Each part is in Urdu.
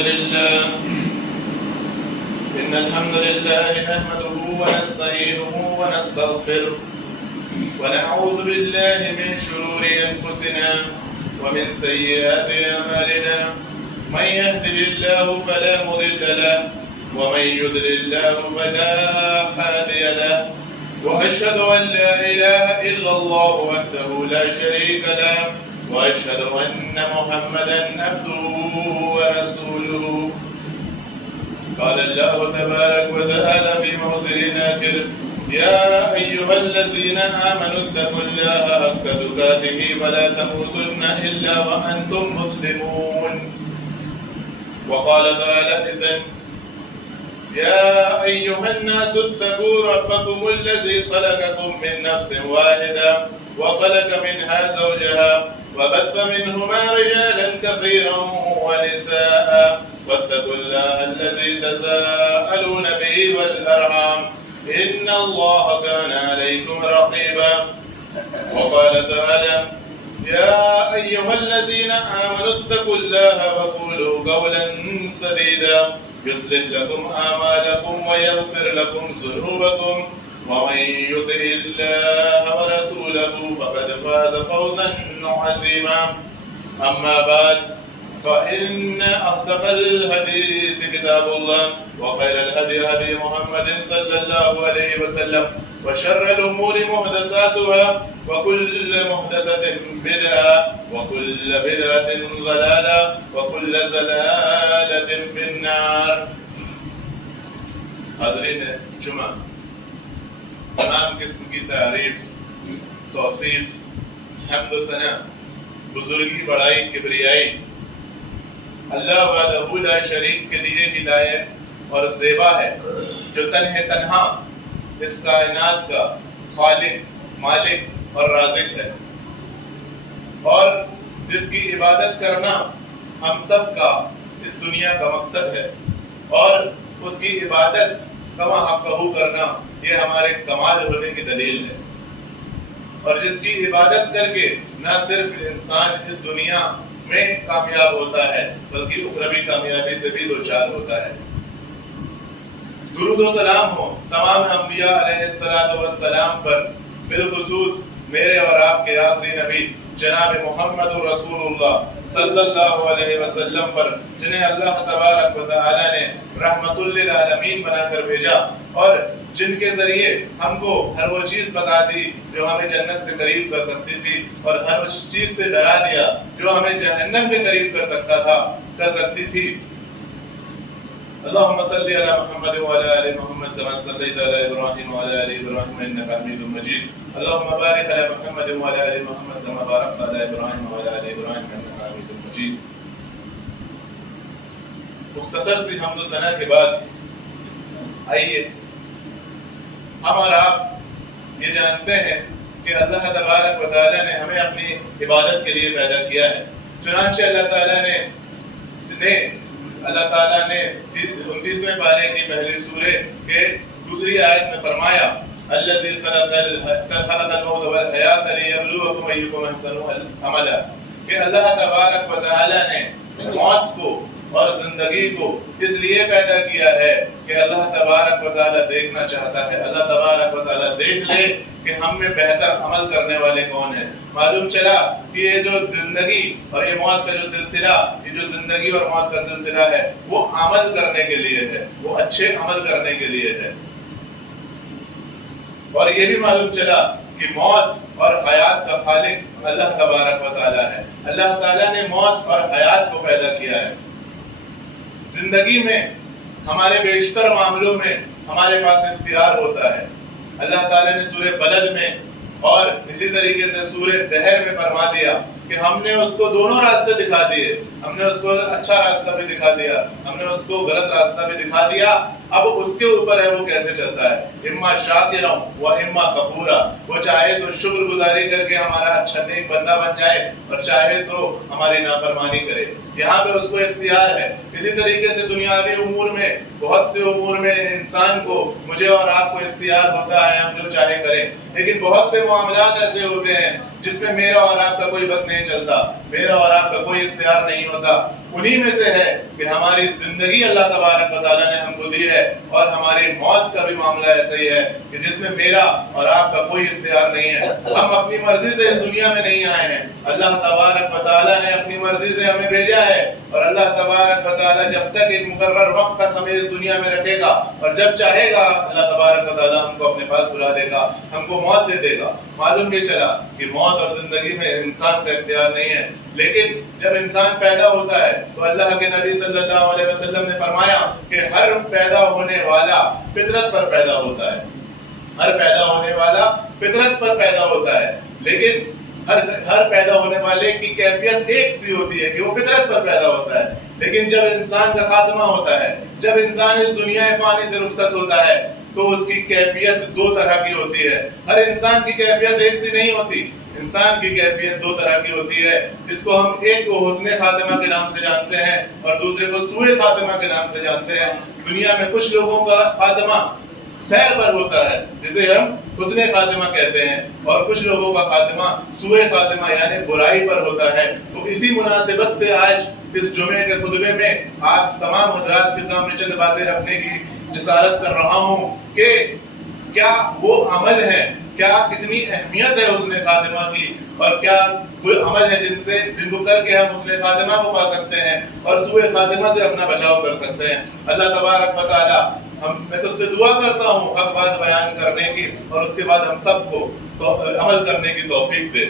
إن الحمد لله نحمده ونستعينه ونستغفره ونعوذ بالله من شرور أنفسنا ومن سيئات أعمالنا من يهده الله فلا مضل له ومن يضلل الله فلا هادي له وأشهد أن لا إله إلا الله وحده لا شريك له وأشهد أن محمدا عبده ورسوله. قال الله تبارك وتعالى في موضع آخر: يا أيها الذين آمنوا اتقوا الله حق تقاته ولا تموتن إلا وأنتم مسلمون. وقال تعالى إذن: يا أيها الناس اتقوا ربكم الذي خلقكم من نفس واحدة وخلق منها زوجها وبث منهما رجالا كثيرا ونساء واتقوا الله الذي تساءلون به والأرحام إن الله كان عليكم رقيبا. وقال تعالى: يا أيها الذين آمنوا اتقوا الله وقولوا قولا سديدا يصلح لكم أعمالكم ويغفر لكم ذنوبكم ومن يطع الله ورسوله فقد فاز فوزا عظيما. أما بعد، فإن أصدق الحديث كتاب الله وخير الهدي هدي محمد صلى الله عليه وسلم وشر الأمور محدثاتها وكل محدثة بدعة وكل بدعة ضلالة وكل ضلالة في النار. حاضرین جمعہ، تمام قسم کی تعریف، توصیف، حمد و ثنا، بزرگی، بڑائی، کبریائی اللہ وحدہ لا شریک کے لیے ہدایت اور زیبا ہے، جو تنہا اس کائنات کا خالق، مالک اور رازق ہے، اور جس کی عبادت کرنا ہم سب کا اس دنیا کا مقصد ہے، اور اس کی عبادت کما حقہ کرنا یہ ہمارے کمال ہونے کی دلیل ہے، اور جس کی عبادت کر کے نہ صرف انسان اس دنیا میں کامیاب ہوتا ہے بلکہ اخروی کامیابی سے بھی دوچار ہوتا ہے۔ درود و سلام ہو تمام انبیاء علیہ السلام پر، بالخصوص میرے اور آپ کے آخری نبی جناب محمد رسول اللہ صلی اللہ علیہ وسلم پر، جنہیں اللہ تبارک و تعالی نے رحمت للعالمین بنا کر بھیجا، اور جن کے ذریعے ہم کو ہر وہ چیز بتا دی جو ہمیں جنت سے قریب کر سکتی تھی، اور ہر اس چیز سے ڈرا دیا جو ہمیں جہنم کے قریب کر سکتی تھی۔ اللهم صل على محمد وعلى آل محمد كما صليت على إبراهيم وعلى آل إبراهيم إنك حميد مجيد. اللهم بارك على محمد وعلى آل محمد كما باركت على إبراهيم وعلى آل إبراهيم إنك حميد مجيد. مختصر سی حمد و ثنا کے بعد آئیے ہم اور آپ یہ جانتے ہیں کہ اللہ تبارک و تعالی نے ہمیں اپنی عبادت کے لیے پیدا کیا ہے، چنانچہ اللہ تعالیٰ نے 29ویں پارے کی پہلی سورہ کے دوسری آیت میں فرمایا: الذی خلق الموت والحیات لیبلوکم ایکم احسن عملا، کہ اللہ تبارک و تعالی نے موت کو اور زندگی کو اس لیے پیدا کیا ہے کہ اللہ تبارک و تعالی دیکھنا چاہتا ہے، اللہ تبارک و تعالی دیکھ لے کہ ہم میں بہتر عمل کرنے والے کون ہیں۔ معلوم چلا کہ یہ جو زندگی اور یہ موت کا جو سلسلہ، یہ جو زندگی اور موت کا سلسلہ ہے وہ عمل کرنے کے لیے ہے، وہ اچھے عمل کرنے کے لیے ہے، اور یہ بھی معلوم چلا کہ موت اور حیات کا خالق اللہ تبارک و تعالی ہے۔ اللہ تعالی نے موت اور حیات کو پیدا کیا ہے۔ زندگی میں ہمارے بیشتر معاملوں میں ہمارے پاس اختیار ہوتا ہے۔ اللہ تعالیٰ نے سورہ بلد میں اور اسی طریقے سے سورہ دہر میں فرما دیا کہ ہم نے اس کو دونوں راستے دکھا دیے، ہم نے اس کو اچھا راستہ بھی دکھا دیا، ہم نے اس کو غلط راستہ بھی دکھا دیا۔ اب اس کے اوپر ہے وہ کیسے چلتا ہے، اما شاکرا و اما کفورا، وہ چاہے تو شکر گزاری کر کے ہمارا اچھا نیک بندہ بن جائے اور چاہے تو ہماری نافرمانی کرے، یہاں پہ اس کو اختیار ہے۔ اسی طریقے سے دنیاوی امور میں، بہت سے امور میں انسان کو، مجھے اور آپ کو اختیار ہوتا ہے ہم جو چاہے کریں، لیکن بہت سے معاملات ایسے ہوتے ہیں جس میں میرا اور آپ کا کوئی بس نہیں چلتا، میرا اور آپ کا کوئی اختیار نہیں ہوتا۔ انہی میں سے ہے کہ ہماری زندگی اللہ تبارک و تعالیٰ نے ہم کو دی ہے، اور ہماری موت کا بھی معاملہ ایسا ہی ہے کہ جس میں میرا اور آپ کا کوئی اختیار نہیں ہے۔ ہم اپنی مرضی سے اس دنیا میں نہیں آئے ہیں، اللہ تبارک و تعالیٰ نے اپنی مرضی سے ہمیں بھیجا ہے، اور اللہ تبارک و تعالیٰ جب تک ایک مقرر وقت تک ہمیں اس دنیا میں رکھے گا، اور جب چاہے گا اللہ تبارک و تعالیٰ ہم کو اپنے پاس بلا دے گا، ہم کو موت دے دے گا۔ معلوم یہ چلا کہ موت اور زندگی میں انسان کا اختیار نہیں ہے، لیکن جب انسان پیدا ہوتا ہے تو اللہ کے نبی صلی اللہ علیہ وسلم نے فرمایا کہ ہر پیدا ہونے والا فطرت پر پیدا ہوتا ہے، ہر پیدا ہونے والا فطرت پر پیدا ہوتا ہے، لیکن ہر پیدا ہونے والے کی کیفیت ایک سی ہوتی ہے کہ وہ فطرت پر پیدا ہوتا ہے، لیکن جب انسان کا خاتمہ ہوتا ہے، جب انسان اس دنیا فانی سے رخصت ہوتا ہے تو اس کی کیفیت دو طرح کی ہوتی ہے۔ ہر انسان کی کیفیت ایک سی نہیں ہوتی، انسان کی کیفیت دو طرح کی ہوتی ہے، جس کو ہم ایک کو حسن خاتمہ کے نام سے جانتے ہیں اور دوسرے کو سوء خاتمہ کے نام سے جانتے ہیں۔ دنیا میں کچھ لوگوں کا خاتمہ خیر پر ہوتا ہے جسے ہم حسن خاتمہ کہتے ہیں، اور کچھ لوگوں کا خاتمہ سوء خاتمہ یعنی برائی پر ہوتا ہے۔ تو اسی مناسبت سے آج اس جمعے کے خطبے میں آپ تمام حضرات کے سامنے چند باتیں رکھنے کی جسارت کر رہا ہوں کہ کیا وہ عمل ہے، کیا کتنی اہمیت ہے حسن خاتمہ کی، اور کیا وہ عمل ہے جن کو کر کے ہم حسن خاتمہ کو پا سکتے ہیں اور سوء خاتمہ سے اپنا بچاؤ کر سکتے ہیں۔ اللہ تبارک و تعالی میں تو اس سے دعا کرتا ہوں حق بات بیان کرنے کی، اور اس کے بعد ہم سب کو عمل کرنے کی توفیق دے۔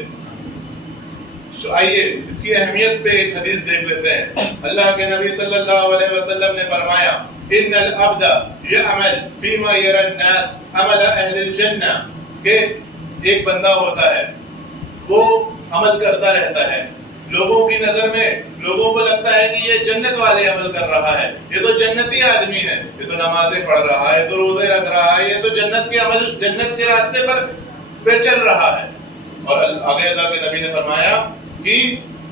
آئیے اس کی اہمیت پہ ایک حدیث دیکھ لیتے ہیں۔ اللہ کے نبی صلی اللہ علیہ وسلم نے فرمایا ان العبد يعمل فيما يرى الناس عمل اہل الجنہ، کہ ایک بندہ ہوتا ہے وہ عمل کرتا رہتا ہے، لوگوں کی نظر میں لوگوں کو لگتا ہے کہ یہ جنت والے عمل کر رہا ہے، یہ تو جنتی آدمی ہے، یہ تو نمازیں پڑھ رہا ہے، یہ تو روزے رکھ رہا ہے، یہ تو جنت کے عمل جنت کے راستے پر چل رہا ہے۔ اور آگے اللہ کے نبی نے فرمایا کہ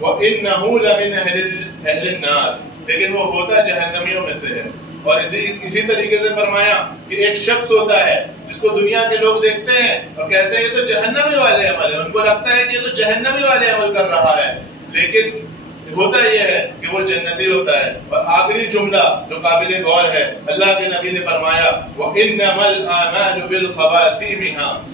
وَإِنَّهُ لَمِنْ أَهْلِ النَّارِ، لیکن وہ ہوتا جہنمیوں میں سے ہے۔ اور اسی طریقے سے فرمایا کہ ایک شخص ہوتا ہے جس کو دنیا کے لوگ دیکھتے ہیں اور کہتے ہیں یہ تو جہنمی والے عمل ہے، ان کو لگتا ہے کہ یہ تو جہنمی والے عمل کر رہا ہے، لیکن ہوتا یہ ہے کہ وہ جنتی ہوتا ہے۔ اور آخری جملہ جو قابل غور ہے، اللہ کے نبی نے فرمایا وَإِنَّمَا الْأَعْمَالُ بِالْخَوَاتِيمِ،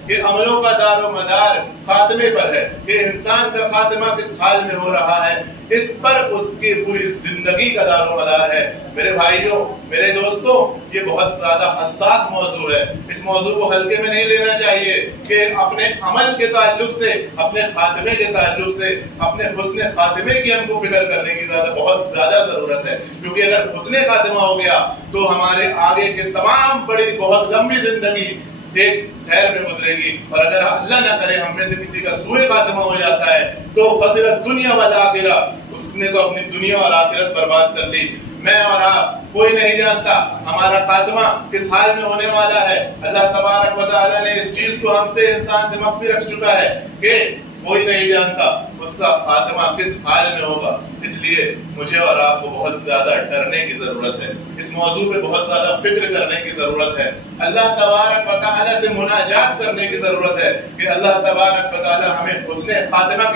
کہ عملوں کا دار و مدار خاتمے پر ہے، کہ انسان کا خاتمہ کس حال میں ہو رہا ہے اس پر اس کی پوری زندگی کا دار و مدار ہے۔ میرے بھائیوں، میرے دوستوں، یہ بہت زیادہ حساس موضوع ہے، اس موضوع کو ہلکے میں نہیں لینا چاہیے کہ اپنے عمل کے تعلق سے، اپنے خاتمے کے تعلق سے، اپنے حسن خاتمے کی ہم کو فکر کرنے کی بہت زیادہ ضرورت ہے، کیونکہ اگر حسن خاتمہ ہو گیا تو ہمارے آگے کے تمام بڑی بہت لمبی زندگی ایک خیر میں گزرے گی، اور اگر اللہ نہ کرے ہم میں سے کسی کا سوء خاتمہ ہو جاتا ہے تو خسرت دنیا والآخرہ، اس نے تو اپنی دنیا اور آخرت برباد کر لی۔ میں اور آپ کوئی نہیں جانتا ہمارا خاتمہ کس حال میں ہونے والا ہے۔ اللہ تبارک و تعالیٰ نے اس چیز کو ہم سے انسان سے مخفی رکھ چکا ہے کہ کوئی نہیں جانتا اس کا خاتمہ کس حال میں ہوگا، اس لیے مجھے اور آپ کو بہت زیادہ ڈرنے کی ضرورت ہے، اس موضوع پہ بہت زیادہ فکر کرنے کی ضرورت ہے، اللہ تبارک و تعالیٰ سے مناجات کرنے کی ضرورت ہے کہ اللہ تبارک و تعالیٰ ہمیں حسن خاتمہ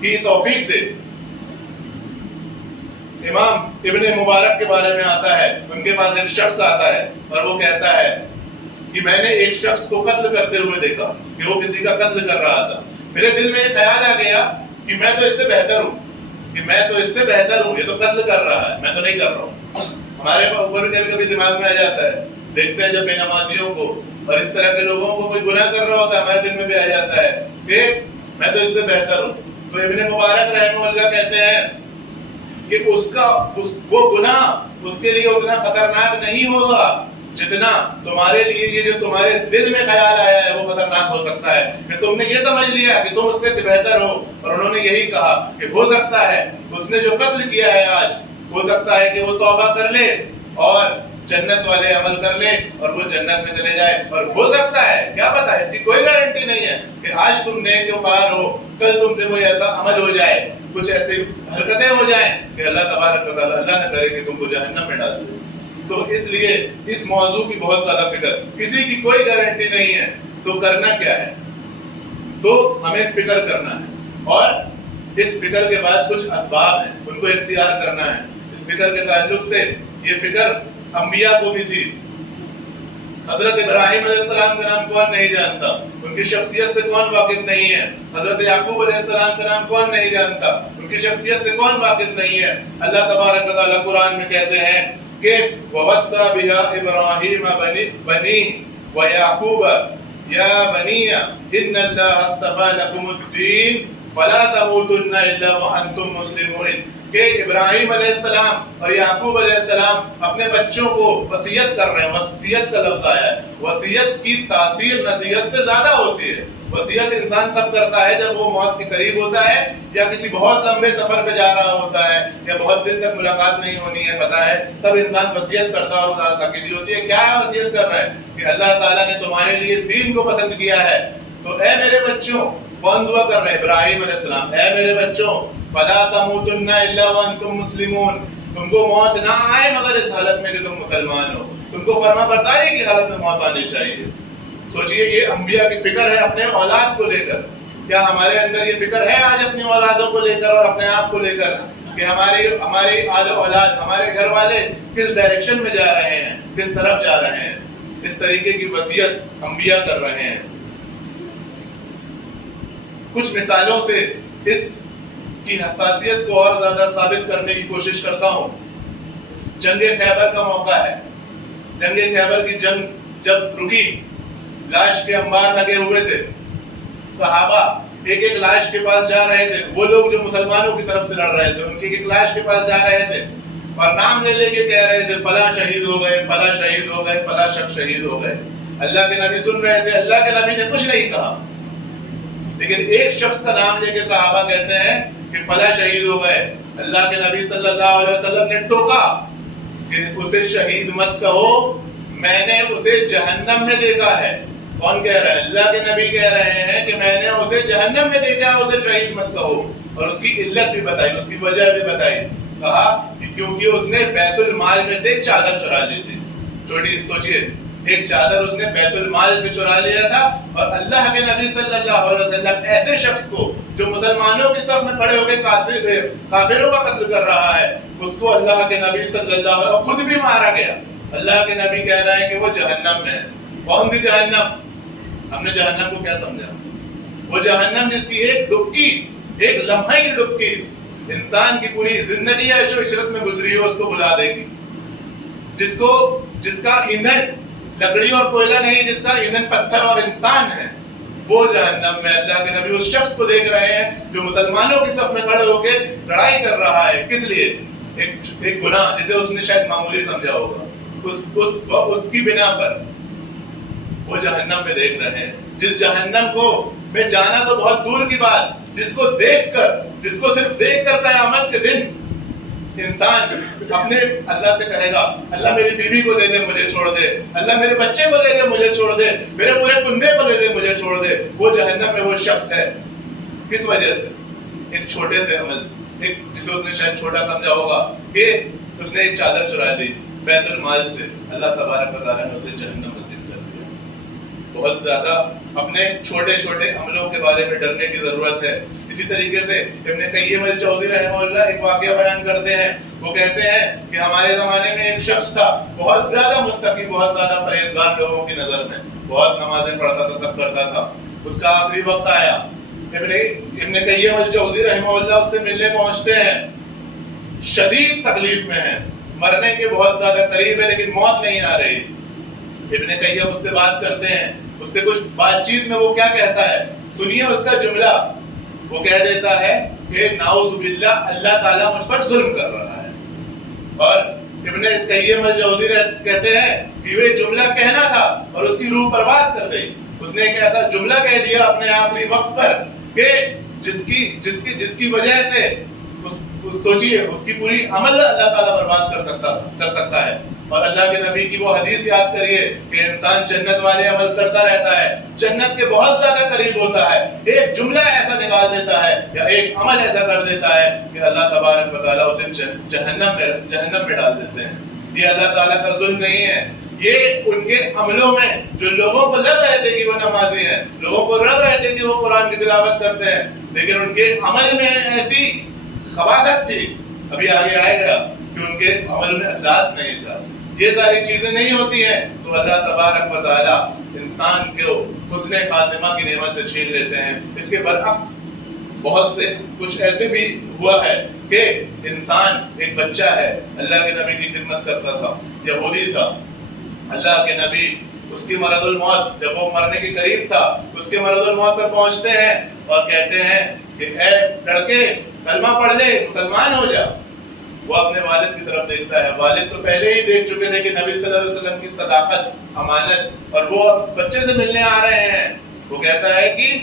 کی توفیق دے۔ امام ابن مبارک کے بارے میں آتا ہے، ان کے پاس ایک شخص آتا ہے اور وہ کہتا ہے کہ میں نے ایک شخص کو قتل کرتے ہوئے دیکھا کہ وہ کسی کا قتل کر رہا تھا، میرے دل میں یہ خیال آ گیا کہ میں تو اس سے بہتر ہوں، یہ تو قتل کر رہا ہے، میں تو نہیں کر رہا ہوں۔ ہمارے اوپر کبھی دماغ میں آ جاتا ہے، دیکھتے ہیں جب بے نمازیوں کو اور اس طرح کے لوگوں کو کوئی گناہ کر رہا ہوتا ہے، ہمارے دل میں بھی آ جاتا ہے کہ میں تو اس سے بہتر ہوں۔ تو ابن مبارک رحمہ اللہ کہتے ہیں کہ وہ گناہ اس کے لیے اتنا خطرناک نہیں ہوگا جتنا تمہارے لیے یہ جو تمہارے دل میں خیال آیا ہے وہ خطرناک ہو سکتا ہے، کہ تم نے یہ سمجھ لیا کہ تم اس سے بہتر ہو، اور انہوں نے یہی کہا کہ ہو سکتا ہے اس نے جو قتل کیا ہے آج، ہو سکتا ہے کہ وہ توبہ کر لے اور جنت والے عمل کر لے اور وہ جنت میں چلے جائے، اور ہو سکتا ہے، کیا پتا، اس کی کوئی گارنٹی نہیں ہے کہ آج تم نیک وکار ہو، کل تم سے کوئی ایسا عمل ہو جائے، کچھ ایسی حرکتیں ہو جائیں کہ اللہ تبارک و تعالیٰ اللہ نہ کرے کہ تم کو جہنم میں ڈال دے۔ تو اس لیے اس موضوع کی بہت زیادہ فکر، کسی کی کوئی گارنٹی نہیں ہے، تو کرنا کیا ہے؟ تو ہمیں فکر کرنا ہے، اور اس فکر کے بعد کچھ اسباب ہیں، ان کو اختیار کرنا ہے۔ اس فکر کے تعلق سے یہ فکر انبیاء کو بھی تھی۔ حضرت ابراہیم علیہ السلام کا نام کون نہیں جانتا؟ ان کی شخصیت سے کون واقف نہیں ہے؟ حضرت یعقوب علیہ السلام کا نام کون نہیں جانتا؟ ان کی شخصیت سے کون واقف نہیں ہے؟ اللہ تبارک و تعالیٰ قرآن میں کہتے ہیں کہ وَوَصَّى بِهَا إِبْرَاهِيمَ بَنِيهِ وَيَعْقُوبَ يَا بَنِيَّ إِنَّ اللَّهَ اصْطَفَىٰ لَكُمُ الدِّينَ فَلَا تَمُوتُنَّ إِلَّا وَأَنتُم مُّسْلِمُونَ کہ ابراہیم علیہ السلام اور یعقوب علیہ السلام اپنے بچوں کو وصیت کر رہے ہیں۔ وصیت کا لفظ آیا ہے۔ وصیت کی تاثیر نصیحت سے زیادہ ہوتی ہے۔ وصیت انسان تب کرتا ہے جب وہ موت کے قریب ہوتا ہے، یا کسی بہت لمبے سفر پہ جا رہا ہوتا ہے، یا بہت دن تک ملاقات نہیں ہونی ہے، پتہ ہے، تب انسان وصیت کرتا ہے اور زیادہ تاکیدی ہوتی ہے۔ کیا وصیت کر رہا ہے؟ کہ اللہ تعالیٰ نے تمہارے لیے دین کو پسند کیا ہے، تو اے میرے بچوں، کون دعا کر رہے ہیں؟ ابراہیم علیہ السلام، اے میرے بچوں فَلَا تَمُوتُنَّ إِلَّا وَأَنْتُمْ مُسْلِمُونَ، تم کو موت نہ آئے مگر اس حالت میں کہ تم مسلمان ہو۔ تم کو فرما برداری کی حالت میں موت آنی چاہیے۔ سوچئے، یہ انبیاء کی فکر ہے اپنے اولاد کو لے کر۔ کیا ہمارے اندر یہ فکر ہے آج اپنی اولادوں کو لے کر اور اپنے آپ کو لے کر کہ ہماری آل اولاد، ہمارے گھر والے کس ڈائریکشن میں جا رہے ہیں، کس طرف جا رہے ہیں؟ اس طریقے کی وصیت انبیاء کر رہے ہیں۔ کچھ مثالوں سے اس کی حساسیت کو اور زیادہ ثابت کرنے کی کوشش کرتا ہوں۔ جنگ خیبر کا موقع ہے۔ جنگ خیبر کی جنگ جب رکی، لاش کے انبار لگے ہوئے تھے، صحابہ ایک ایک لاش کے پاس جا رہے تھے۔ وہ لوگ جو مسلمانوں کی طرف سے لڑ رہے تھے، ان کی ایک لاش کے پاس جا رہے تھے اور نام لے لے کے کہہ رہے تھے فلاں شہید ہو گئے، فلاں شہید ہو گئے، فلاں شخص شہید ہو گئے۔ اللہ کے نبی سن رہے تھے، اللہ کے نبی نے کچھ نہیں کہا، لیکن ایک شخص کا نام لے کے صحابہ کہتے ہیں کہ فلاں شہید ہو گئے۔ اللہ کے نبی صلی اللہ علیہ وسلم نے ٹوکا کہ اسے شہید مت کہو، میں نے اسے جہنم میں دیکھا ہے۔ کون کہہ رہا ہے؟ اللہ کے نبی کہہ رہے ہیں کہ میں نے اسے جہنم میں دیکھا ہے، اسے شہید مت کہو۔ اور اس کی علت بھی بتائی، اس کی وجہ بھی بتائی۔ کہا کہ کیونکہ اس نے بیت المال میں سے ایک چادر چرا لی تھی۔ سوچئے، ایک چادر اس نے بیت المال سے چرا لیا تھا، اور اللہ کے نبی صلی اللہ علیہ وسلم ایسے شخص کو جو مسلمانوں کی صف میں کھڑے ہو کے کافروں کا قتل کر رہا ہے، اس کو اللہ کے نبی صلی اللہ علیہ وسلم خود بھی مارا گیا۔ اللہ کے نبی کہہ رہے ہیں کہ وہ جہنم میں ہے۔ کون سی جہنم؟ ہم نے جہنم کو کیا سمجھا؟ وہ جہنم جس کی ایک ڈبکی، ایک لمحے کی ڈبکی انسان کی پوری زندگی عیش و عشرت میں گزری ہو اس کو بھلا دے گی۔ جس کا ایندھن لکڑی اور کوئلہ نہیں، جس کا ایندھن پتھر اور انسان ہے، وہ جہنم میں۔ اللہ کے نبی اس شخص کو دیکھ رہے ہیں جو مسلمانوں کی صف میں کھڑے ہو کے لڑائی کر رہا ہے۔ کس لیے؟ ایک گناہ جسے اس نے شاید معمولی سمجھا ہوگا، اس کی بنا پر وہ جہنم میں دیکھ رہے ہیں۔ جس جہنم کو میں جانا تو بہت دور کی بات، جس کو صرف دیکھ کر قیامت کے دن انسان اپنے اللہ سے کہے گا اللہ میری بیوی کو لے لے مجھے چھوڑ دے، اللہ میرے بچے کو لے لے مجھے چھوڑ دے، میرے پورے کنبے کو لے لے مجھے چھوڑ دے۔ وہ جہنم میں وہ شخص ہے۔ کس وجہ سے؟ ایک چھوٹے سے عمل، ایک جسے اس نے شاید چھوٹا سمجھا ہوگا کہ اس نے ایک چادر چرا لی بیت المال سے، اللہ تبارک و تعالیٰ نے اسے جہنم نصیب کر دیا۔ بہت زیادہ اپنے چھوٹے چھوٹے عملوں کے بارے میں ڈرنے کی ضرورت ہے۔ اسی طریقے سے ابن قیم الجوزی رحمہ اللہ ایک واقعہ بیان کرتے ہیں۔ وہ کہتے ہیں کہ ہمارے زمانے میں ایک شخص تھا، بہت زیادہ متقی، بہت زیادہ پرہیزگار لوگوں کی نظر میں، بہت نمازیں پڑھتا تھا، سب کرتا تھا۔ اس کا آخری وقت آیا، ابن قیم الجوزی رحمہ اللہ اس سے ملنے پہنچتے ہیں، شدید تکلیف میں ہیں، مرنے کے بہت زیادہ قریب ہے لیکن موت نہیں آ رہی۔ ابن قیم اس سے بات کرتے ہیں، اس سے کچھ بات چیت میں وہ کیا کہتا ہے، سنیے اس کا جملہ۔ وہ کہہ دیتا ہے کہ نعوذ باللہ، اللہ تعالیٰ مجھ پر ظلم کر رہا ہے۔ اور ابن قیم الجوزی کہتے ہیں کہ یہ جملہ کہنا تھا اور اس کی روح پرواز کر گئی۔ اس نے ایک ایسا جملہ کہہ دیا اپنے آخری وقت پر کہ جس کی وجہ سے سوچیے اس کی پوری عمل اللہ تعالیٰ برباد کر سکتا ہے۔ اور اللہ کے نبی کی وہ حدیث یاد کریے کہ انسان جنت والے عمل کرتا رہتا ہے، جنت کے بہت زیادہ قریب ہوتا ہے، ایک جملہ ایسا نکال دیتا ہے یا ایک عمل ایسا کر دیتا ہے کہ اللہ تبارک و تعالیٰ اسے جہنم میں ڈال دیتے ہیں۔ یہ اللہ تعالیٰ کا ظلم نہیں ہے، یہ ان کے عملوں میں جو لوگوں کو لگ رہے تھے کہ وہ نمازی ہیں، لوگوں کو لگ رہے تھے کہ وہ قرآن کی تلاوت کرتے ہیں، لیکن ان کے عمل میں ایسی خباثت تھی، ابھی آگے آئے گا کہ ان کے عمل میں اخلاص نہیں تھا. یہ ساری چیزیں نہیں ہوتی ہیں تو اللہ تبارک و تعالیٰ انسان کو حسن خاتمہ کی نعمت سے چھین لیتے ہیں. اس کے برعکس بہت سے کچھ ایسے بھی ہوا ہے کہ انسان ایک بچہ ہے، اللہ کے نبی کی خدمت کرتا تھا، یہودی تھا، اللہ کے نبی اس کی مرض الموت، جب وہ مرنے کے قریب تھا اس کے مرض الموت پر پہنچتے ہیں اور کہتے ہیں کہ اے لڑکے کلمہ پڑھ لے، مسلمان ہو جا. وہ اپنے والد کی طرف دیکھتا ہے، والد تو پہلے ہی دیکھ چکے تھے کہ نبی صلی اللہ علیہ وسلم کی صداقت، امانت، اور وہ اس بچے سے ملنے آ رہے ہیں. وہ کہتا ہے کہ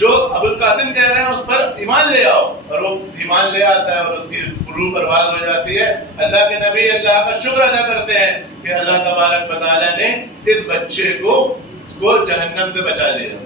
جو ابو القاسم کہہ رہے ہیں اس پر ایمان لے آؤ، اور وہ ایمان لے آتا ہے اور اس کی روح پرواز ہو جاتی ہے. اللہ کے نبی اللہ کا شکر ادا کرتے ہیں کہ اللہ تبارک و تعالیٰ نے اس بچے کو جہنم سے بچا لیا.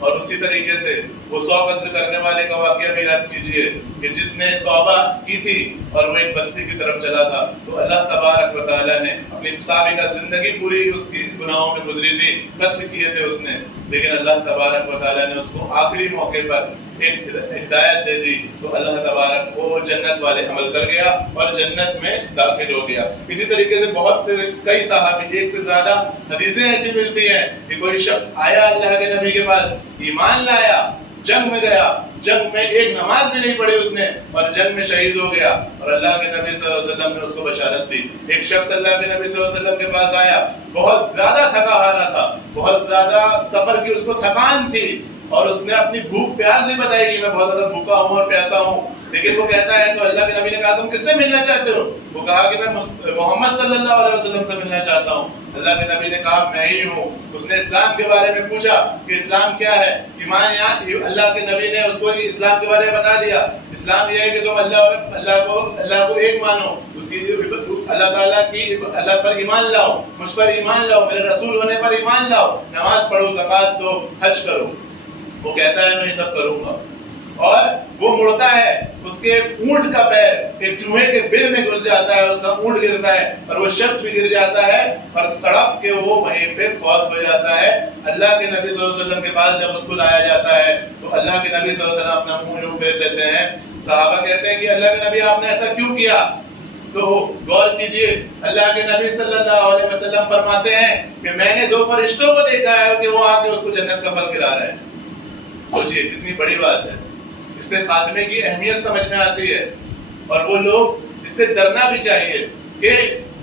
اور اسی طریقے سے وہ 100 قتل کرنے والے کا واقعہ بھی یاد کیجئے کہ جس نے توبہ کی تھی اور وہ ایک بستی کی طرف چلا تھا تو اللہ تبارک و تعالیٰ نے اپنی سابقہ زندگی پوری اس کی گناہوں میں گزری تھی، قتل کیے تھے اس نے، لیکن اللہ تبارک و تعالیٰ نے اس کو آخری موقع پر ایک ہدایت دے دی تو اللہ تبارک وہ جنت والے عمل کر گیا اور جنت میں داخل ہو گیا. اسی طریقے سے بہت سے کئی صحابی، ایک سے زیادہ حدیثیں ایسی ملتی ہیں کہ کوئی شخص آیا اللہ کے نبی کے پاس، ایمان لایا، جنگ میں گیا، جنگ میں ایک نماز بھی نہیں پڑھی اس نے اور جنگ میں شہید ہو گیا اور اللہ کے نبی صلی اللہ علیہ وسلم نے اس کو بشارت دی. ایک شخص اللہ کے نبی صلی اللہ علیہ وسلم کے پاس آیا، بہت زیادہ تھکا ہارا تھا، بہت زیادہ سفر کی اس کو تھکان تھی اور اس نے اپنی بھوک پیاس سے بتائی کہ میں بہت زیادہ بھوکا ہوں اور پیاسا ہوں. لیکن وہ کہتا ہے تو اللہ کے نبی نے کہا تم کس سے ملنا چاہتے ہو؟ وہ کہا کہ میں محمد صلی اللہ علیہ وسلم سے ملنا چاہتا ہوں. اللہ کے نبی نے کہا میں ہی ہوں. اس نے اسلام کے بارے میں پوچھا کہ اسلام کیا ہے؟ ایمان یہاں اللہ کے نبی نے اس کو اسلام کے بارے میں بتا دیا. اسلام یہ ہے کہ تم اللہ کو ایک مانو، اس کی اللہ تعالیٰ کی اللہ پر ایمان لاؤ، مجھ پر ایمان لاؤ، میرے رسول ہونے پر ایمان لاؤ، نماز پڑھو، زکوٰۃ دو، حج کرو. وہ کہتا ہے میں یہ سب کروں گا. اور وہ مڑتا ہے، اس کے اونٹ کا پیر ایک چوہے کے بل میں گھس جاتا ہے، اس کا اونٹ گرتا ہے اور وہ شخص بھی گر جاتا ہے اور تڑپ کے وہ وہیں پہ فوت ہو جاتا ہے. اللہ کے نبی صلی اللہ علیہ وسلم کے پاس جب اس کو لایا جاتا ہے تو اللہ کے نبی صلی اللہ علیہ وسلم اپنا منہ یوں پھیر لیتے ہیں. صحابہ کہتے ہیں کہ اللہ کے نبی آپ نے ایسا کیوں کیا؟ تو غور کیجئے، اللہ کے نبی صلی اللہ علیہ وسلم فرماتے ہیں کہ میں نے 2 فرشتوں کو دیکھا ہے کہ وہ آ کے اس کو جنت کا پھل کھلا رہے ہیں. سوچئے کتنی بڑی بات ہے. اس سے خاتمے کی اہمیت سمجھ میں آتی ہے اور وہ لوگ اس سے ڈرنا بھی چاہیے کہ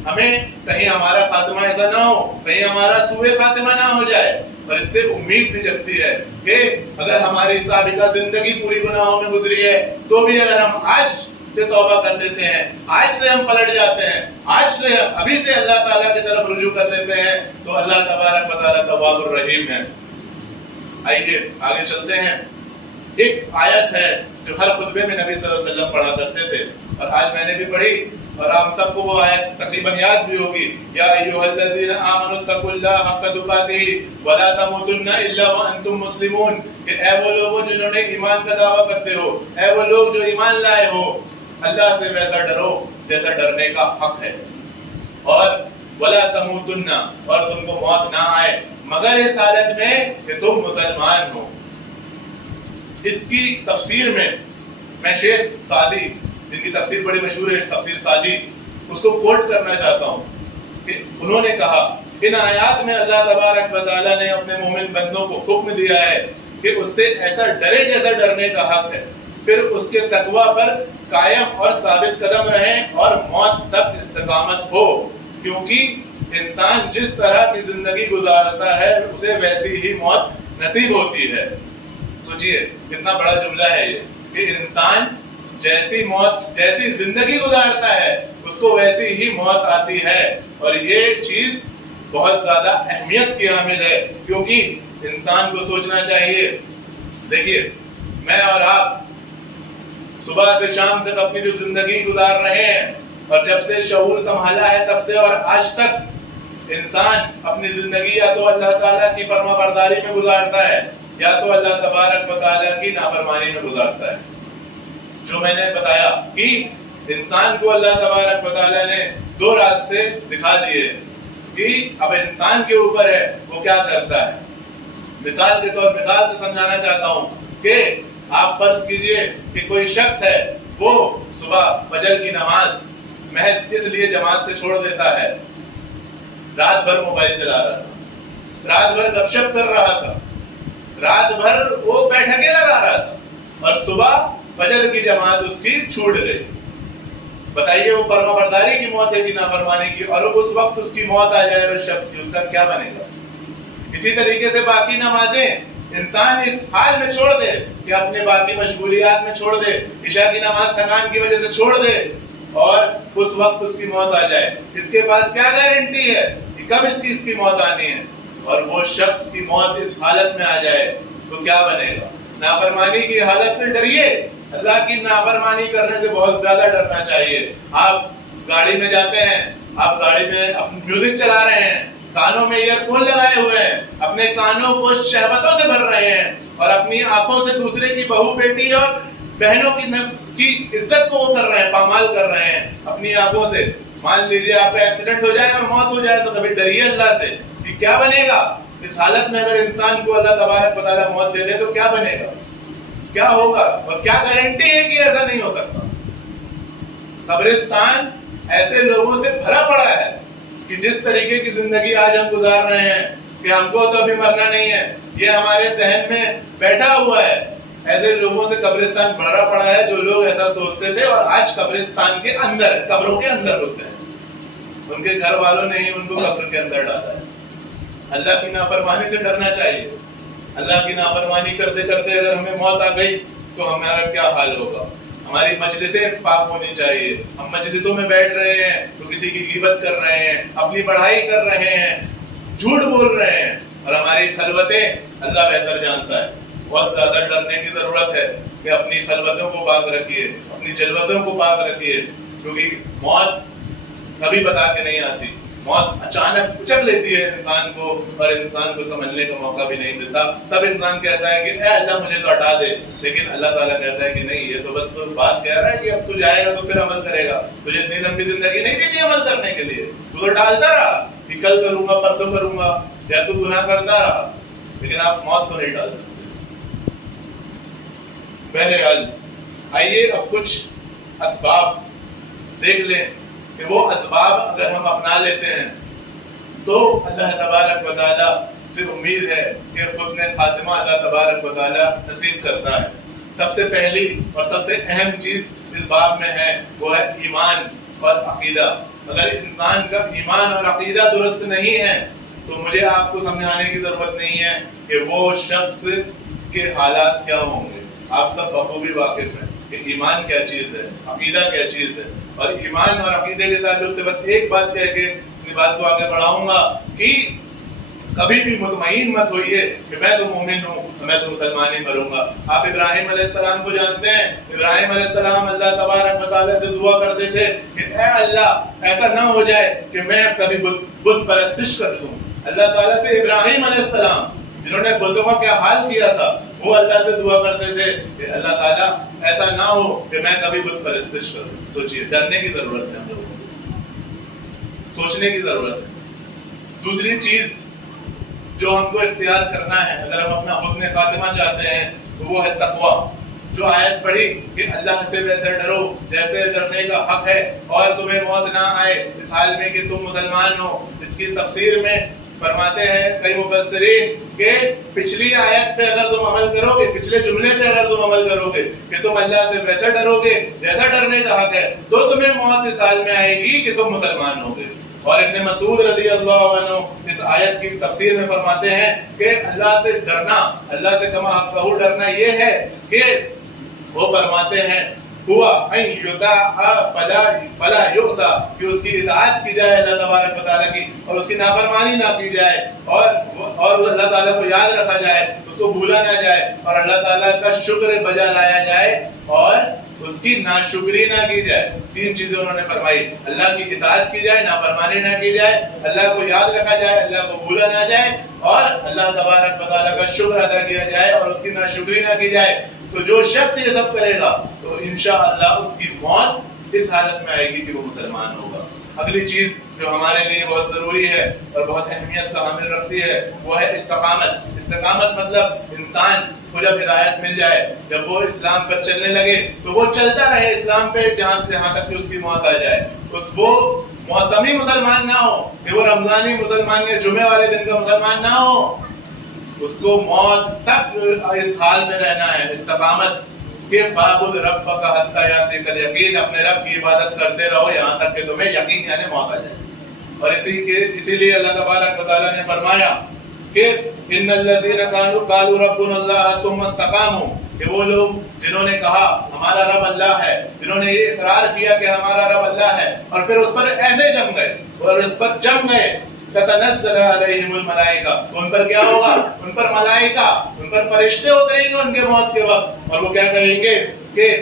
ہمیں کہیں ہمارا خاتمہ ایسا نہ ہو، کہیں ہمارا سوء خاتمہ نہ ہو جائے. اور اس سے امید بھی جگتی ہے کہ اگر ہماری سابقہ زندگی پوری گناہوں میں گزری ہے تو بھی اگر ہم آج سے توبہ کر لیتے ہیں، آج سے ہم پلٹ جاتے ہیں، آج سے ابھی سے اللہ تعالیٰ کی طرف رجوع کر لیتے ہیں تو اللہ تبارک و تعالیٰ تواب الرحیم ہے. آئیے آگے چلتے ہیں. ایک آیت ہے جو ہر خطبے میں نبی صلی اللہ علیہ وسلم پڑھا کرتے تھے اور آج میں نے بھی پڑھی اور آپ سب کو وہ آیت تقریباً یاد بھی ہوگی. یا ایھا الذین آمنوا اتقوا اللہ حق تقاتہ ولا تموتن الا وانتم مسلمون، کہ اے وہ لوگ جنہوں نے ایمان کا دعویٰ کرتے ہو، اے وہ لوگ جو ایمان لائے ہو، اللہ سے ویسا ڈرو جیسا ڈرنے کا حق ہے، اور ولا تموتن، اور تم کو موت نہ آئے مگر اس حالت میں کہ تم مسلمان ہو. اس کی تفسیر میں شیخ سعدی، جن کی تفسیر بڑی مشہور ہے تفسیر سعدی، اس کو کوٹ کرنا چاہتا ہوں کہ انہوں نے کہا ان آیات میں اللہ تبارک و تعالیٰ نے اپنے مومن بندوں کو حکم دیا ہے کہ اس سے ایسا ڈرے جیسا ڈرنے کا حق ہے، پھر اس کے تقوی پر قائم اور ثابت قدم رہیں اور موت تک استقامت ہو، کیونکہ انسان جس طرح کی زندگی گزارتا ہے اسے ویسی ہی موت نصیب ہوتی ہے. سوچئے کتنا بڑا جملہ ہے یہ کہ انسان جیسی زندگی گزارتا ہے اس کو ویسی ہی موت آتی ہے. اور یہ چیز بہت زیادہ اہمیت کی حامل ہے کیونکہ انسان کو سوچنا چاہیے. دیکھیے میں اور آپ صبح سے شام تک اپنی جو زندگی گزار رہے ہیں اور جب سے شعور سنبھالا ہے تب سے اور آج تک انسان اپنی زندگی یا تو اللہ تعالیٰ کی فرما برداری میں گزارتا ہے یا تو اللہ تبارک و تعالیٰ کی نافرمانی میں گزارتا ہے. جو میں نے بتایا کہ انسان کو اللہ تبارک و تعالیٰ نے 2 راستے دکھا دیے کہ اب انسان کے اوپر ہے وہ کیا کرتا ہے. مثال سے سمجھانا چاہتا ہوں کہ آپ فرض کیجئے کہ کوئی شخص ہے وہ صبح فجر کی نماز محض اس لیے جماعت سے چھوڑ دیتا ہے، رات بھر موبائل چلا رہا تھا، رات بھر گپ شپ کر رہا تھا، رات بھر وہ بیٹھکیں لگا رہا تھا، اور صبح فجر کی جماعت اس کی چھوٹ گئی. بتائیے وہ فرما برداری کی موت ہے کہ نافرمانی کی؟ اور اس وقت اس کی موت آ جائے اس شخص کی، اس کا کیا بنے گا؟ اسی طریقے سے باقی نمازیں انسان اس حال میں چھوڑ دے کہ اپنے باقی مشغولیات میں چھوڑ دے، عشاء کی نماز تھکان کی وجہ سے چھوڑ دے، اور اس وقت اس کی موت آ جائے. اس کے پاس کیا گارنٹی ہے کہ کب اس کی موت آنی ہے؟ اور وہ شخص کی موت اس حالت میں آ جائے تو کیا بنے گا؟ نافرمانی کی حالت سے ڈریے، اللہ کی نافرمانی کرنے سے بہت زیادہ ڈرنا چاہیے. آپ گاڑی میں جاتے ہیں، آپ گاڑی میں میوزک چلا رہے ہیں، کانوں میں ایئر فون لگائے ہوئے ہیں، اپنے کانوں کو شہوتوں سے بھر رہے ہیں، اور اپنی آنکھوں سے دوسرے کی بہو بیٹی اور بہنوں کی عزت کو وہ کر رہے ہیں، پامال کر رہے ہیں اپنی آنکھوں سے. مان لیجئے آپ کا ایکسیڈنٹ ہو جائے اور موت ہو جائے تو کبھی ڈریے اللہ سے کہ کیا بنے گا اس حالت میں. اگر انسان کو اللہ تبارک و تعالیٰ موت دے دے تو کیا بنے گا، کیا ہوگا، اور کیا گارنٹی ہے کہ ایسا نہیں ہو سکتا؟ قبرستان ایسے لوگوں سے بھرا پڑا ہے کہ جس طریقے کی زندگی آج ہم گزار رہے ہیں کہ ہم کو تو ابھی مرنا نہیں ہے، یہ ہمارے ذہن میں بیٹھا ہوا ہے. ایسے لوگوں سے قبرستان بھرا پڑا ہے جو لوگ ایسا سوچتے تھے اور آج قبرستان کے اندر، قبروں کے اندر گھس گئے. ان کے گھر والوں نے ہی ان کو قبر کے اندر ڈالا ہے. اللہ کی نافرمانی سے ڈرنا چاہیے. اللہ کی نافرمانی کرتے کرتے اگر ہمیں موت آ گئی تو ہمارا کیا حال ہوگا؟ ہماری مجلسیں پاک ہونی چاہیے. ہم مجلسوں میں بیٹھ رہے ہیں تو کسی کی غیبت کر رہے ہیں، اپنی پڑھائی کر رہے ہیں، جھوٹ بول رہے ہیں، اور ہماری خلوتیں اللہ بہتر جانتا ہے. بہت زیادہ ڈرنے کی ضرورت ہے کہ اپنی خلوتوں کو پاک رکھیے، اپنی جلوتوں کو پاک رکھیے، کیونکہ موت کبھی بتا کے نہیں آتی. موت اچانک اچک لیتی ہے انسان کو، اور انسان کو سمجھنے کا موقع بھی نہیں ملتا. تب انسان کہتا ہے کہ اے اللہ مجھے لوٹا دے، لیکن اللہ تعالیٰ کہتا ہے کہ نہیں، یہ تو بس تو بات کہہ رہا ہے کہ اب تو جائے گا تو پھر عمل کرے گا. تجھے اتنی لمبی زندگی نہیں دی تھی عمل کرنے کے لیے، تو ٹالتا رہا کہ کل کروں گا، پرسوں کروں گا، یا تو گناہ کرتا رہا. لیکن آپ موت کو نہیں ٹال سکتے. بہرحال آئیے اب کچھ اسباب دیکھ لیں کہ وہ اسباب اگر ہم اپنا لیتے ہیں تو اللہ تبارک و تعالیٰ سے امید ہے کہ حسن خاتمہ اللہ تبارک و تعالیٰ نصیب کرتا ہے. سب سے پہلی اور سب سے اہم چیز اس باب میں ہے وہ ہے ایمان اور عقیدہ. اگر انسان کا ایمان اور عقیدہ درست نہیں ہے تو مجھے آپ کو سمجھانے کی ضرورت نہیں ہے کہ وہ شخص کے حالات کیا ہوں گے. آپ سب بخوبی واقف ہیں کہ ایمان کیا چیز ہے، عقیدہ کیا چیز ہے. اور ایمان اور عقیدے کے تعلق سے بس ایک بات کہہ کے اپنی بات کو آگے بڑھاؤں گا کہ کبھی بھی مطمئن مت ہوئیے کہ میں تو مومن ہوں، میں تو مسلمان ہی مروں گا. آپ ابراہیم علیہ السلام کو جانتے ہیں. ابراہیم علیہ السلام اللہ تبارک و تعالیٰ سے دعا کرتے تھے کہ اے اللہ ایسا نہ ہو جائے کہ میں کبھی بت پرستش کر دوں. اللہ تعالیٰ سے ابراہیم علیہ السلام جنہوں نے بتوں کا کیا حال کیا تھا، وہ اللہ سے دعا کرتے تھے کہ اللہ تعالیٰ ایسا نہ ہو کہ میں کبھی بت پرستش کروں. سوچئے، ڈرنے کی ضرورت ہے ہم لوگوں کو، سوچنے کی ضرورت ہے. دوسری چیز جو ہم کو اختیار کرنا ہے اگر ہم اپنا حسن خاتمہ چاہتے ہیں تو وہ ہے تقویٰ. جو آیت پڑھی کہ اللہ سے ویسے ڈرو جیسے ڈرنے کا حق ہے اور تمہیں موت نہ آئے اس حال میں کہ تم مسلمان ہو. اس کی تفسیر میں فرماتے ہیں کئی مفسرین کہ پچھلی آیت پہ اگر تم عمل کرو گے، پچھلے جملے پہ اگر تم عمل کرو گے کہ تم اللہ سے ویسے ڈرو گے جیسا ڈرنے کا حق ہے تو تمہیں موت اس حال میں آئے گی کہ تم مسلمان ہو گے. اور ابن مسعود رضی اللہ عنہ اس آیت کی تفسیر میں فرماتے ہیں کہ اللہ سے ڈرنا، اللہ سے کما حقہ ڈرنا یہ ہے کہ وہ فرماتے ہیں ہوا ان یطاع فلا یعصى، کہ اس کی اطاعت کی جائے اللہ تبارک و تعالیٰ کی اور اس کی نافرمانی نہ کی جائے، اور اللہ تعالیٰ کو یاد رکھا جائے، اس کو بھولا نہ جائے، اور اللہ تعالیٰ کا شکر بجا لایا جائے اور اس کی ناشکری نہ کی جائے. تین چیزیں انہوں نے فرمائی، اللہ کی اطاعت کی جائے، نافرمانی نہ کی جائے، اللہ کو یاد رکھا جائے، اللہ کو بھولا نہ جائے، اور اللہ تبارک و تعالیٰ کا شکر ادا کیا جائے اور اس کی ناشکری نہ کی جائے. تو جو شخص یہ سب کرے گا تو انشاءاللہ اس کی موت اس حالت میں آئے گی کہ وہ مسلمان ہوگا. اگلی چیز جو ہمارے لیے بہت ضروری ہے اور بہت اہمیت کا حامل رکھتی ہے وہ ہے استقامت. استقامت مطلب انسان کو جب ہدایت مل جائے، جب وہ اسلام پر چلنے لگے تو وہ چلتا رہے اسلام پہ جہاں تک کہ اس کی موت آ جائے. وہ موسمی مسلمان نہ ہو کہ وہ رمضانی مسلمان یا جمعے والے دن کا مسلمان نہ ہو. اس کو موت تک اس حال میں رہنا ہے، استقامت کہ فاعبد ربک حتی یاتیک الیقین، اپنے رب کی عبادت کرتے رہو یہاں تک کہ تمہیں یقین یعنی موت آ جائے. اور اسی لیے اللہ تبارک و تعالیٰ نے فرمایا کہ ان الذین قالوا ربنا اللہ ثم استقاموا، کہ وہ لوگ جنہوں نے کہا ہمارا رب اللہ ہے، جنہوں نے یہ اقرار کیا کہ ہمارا رب اللہ ہے، اور پھر اس پر ایسے جم گئے اور اس پر جم گئے، تتنزل علیہم الملائکہ، تو ان پر کیا ہوگا؟ ان پر ملائکہ، ان پر فرشتے اتریں گے ان کے موت کے وقت، اور وہ کیا کہیں گے کہ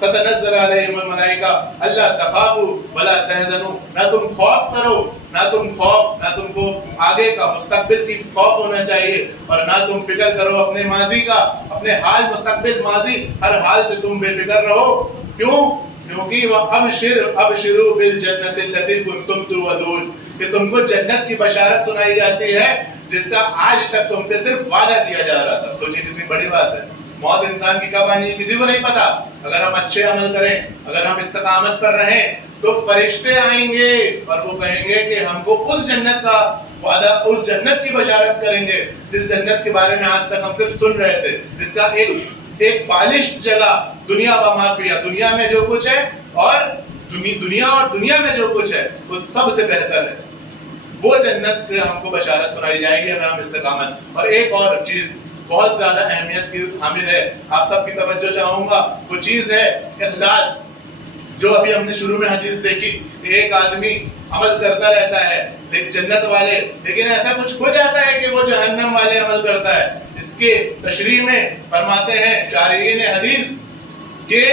تتنزل علیہم الملائکہ الا تخافوا ولا تحزنوا، نہ تم خوف کرو، نہ تم کو آگے کا مستقبل کی خوف ہونا چاہیے، اور نہ تم فکر کرو اپنے ماضی کا، اپنے حال مستقبل ماضی ہر حال سے تم بے فکر رہو. کیوں؟ کیونکہ ابشروا بالجنۃ التي کنتم توعدون، کہ تم کو جنت کی بشارت سنائی جاتی ہے جس کا آج تک تم سے صرف وعدہ کیا جا رہا تھا. سوچیے کتنی بڑی بات ہے. موت انسان کی کب آنی ہے کسی کو نہیں پتا. اگر ہم اچھے عمل کریں، اگر ہم استقامت پر رہیں تو فرشتے آئیں گے اور وہ کہیں گے کہ ہم کو اس جنت کا وعدہ، اس جنت کی بشارت کریں گے جس جنت کے بارے میں آج تک ہم صرف سن رہے تھے، جس کا ایک بالش جگہ دنیا و ما فیہا، دنیا میں جو کچھ ہے اور دنیا میں جو کچھ ہے وہ سب سے بہتر ہے. وہ جنت پہ ہم کو بشارت سنائی جائے گی اگر ہم استقامت. اور ایک اور چیز بہت زیادہ اہمیت کی حامل ہے، آپ سب کی توجہ چاہوں گا، وہ چیز ہے اخلاص. جو ابھی ہم نے شروع میں حدیث دیکھی کہ ایک آدمی عمل کرتا رہتا ہے لیکن جنت والے، لیکن ایسا کچھ ہو جاتا ہے کہ وہ جہنم والے عمل کرتا ہے. اس کے تشریح میں فرماتے ہیں شارحین حدیث کہ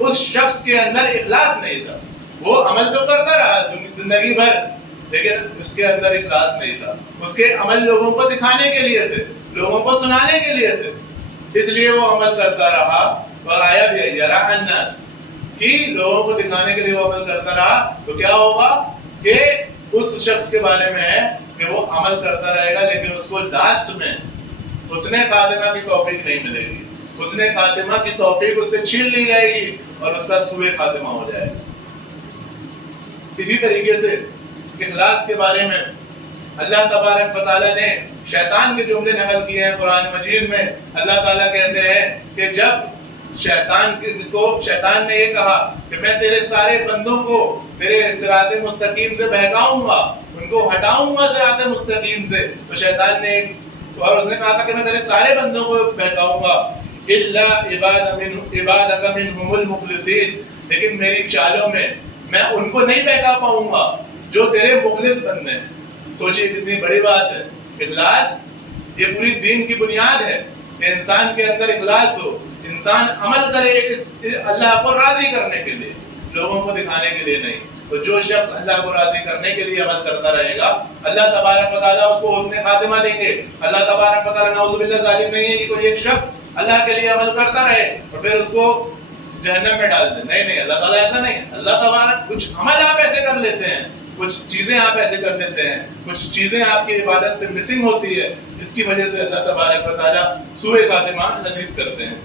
اس شخص کے اندر اخلاص نہیں تھا. وہ عمل تو کرتا رہا زندگی بھر لیکن اس کے اندر اخلاص نہیں تھا. اس کے عمل لوگوں کو دکھانے کے لیے تھے، لوگوں کو سنانے کے لیے تھے، اس لیے وہ عمل کرتا رہا. اور آیا بھی یرا الناس کہ لوگوں کو دکھانے کے لیے وہ عمل کرتا رہا تو کیا ہوگا کہ اس شخص کے بارے میں ہے کہ وہ عمل کرتا رہے گا لیکن اس کو لاسٹ میں حسن خاتمہ کی توفیق نہیں ملے گی. حسن خاتمہ کی توفیق اس سے چھین لی جائے گی اور اس کا سوء خاتمہ ہو جائے گا. اسی طریقے سے اخلاص کے بارے میں اللہ تبارک و تعالیٰ نے شیطان کے جملے نقل کیے ہیں قرآن مجید میں. اللہ تعالیٰ کہتے ہیں کہ جب شیطان نے یہ کہا کہ میں تیرے سارے بندوں کو تیرے صراط مستقیم سے بہکاؤں گا، ان کو ہٹاؤں گا صراط مستقیم سے، تو شیطان نے اور اس نے کہا تھا کہ میں تیرے سارے بندوں کو بہکاؤں گا الا عبادک منہم المخلصین، لیکن میری چالوں میں ان کو نہیں بہکا پاؤں گا جو تیرے مخلص بندے ہیں. سوچئے کتنی بڑی بات ہے. اخلاص یہ پوری دین کی بنیاد ہے کہ انسان کے اندر اخلاص ہو، انسان عمل کرے اس اللہ کو راضی کرنے کے لیے، لوگوں کو دکھانے کے لیے نہیں. تو جو شخص اللہ کو راضی کرنے کے لیے عمل کرتا رہے گا اللہ تبارک و تعالیٰ اس کو حسن خاتمہ دیں گے. اللہ تبارک و تعالیٰ نعوذ باللہ ظالم نہیں ہے کہ کوئی ایک شخص اللہ کے لیے عمل کرتا رہے اور پھر اس کو جہنم میں ڈال دے. نہیں، اللہ تعالیٰ ایسا نہیں. اللہ تبارک کچھ عمل آپ ایسے کر لیتے ہیں، کچھ چیزیں آپ ایسے کر لیتے ہیں، کچھ چیزیں آپ کی عبادت سے مسنگ ہوتی ہے جس کی وجہ سے اللہ تبارک و تعالیٰ سوء خاتمہ نصیب کرتے ہیں.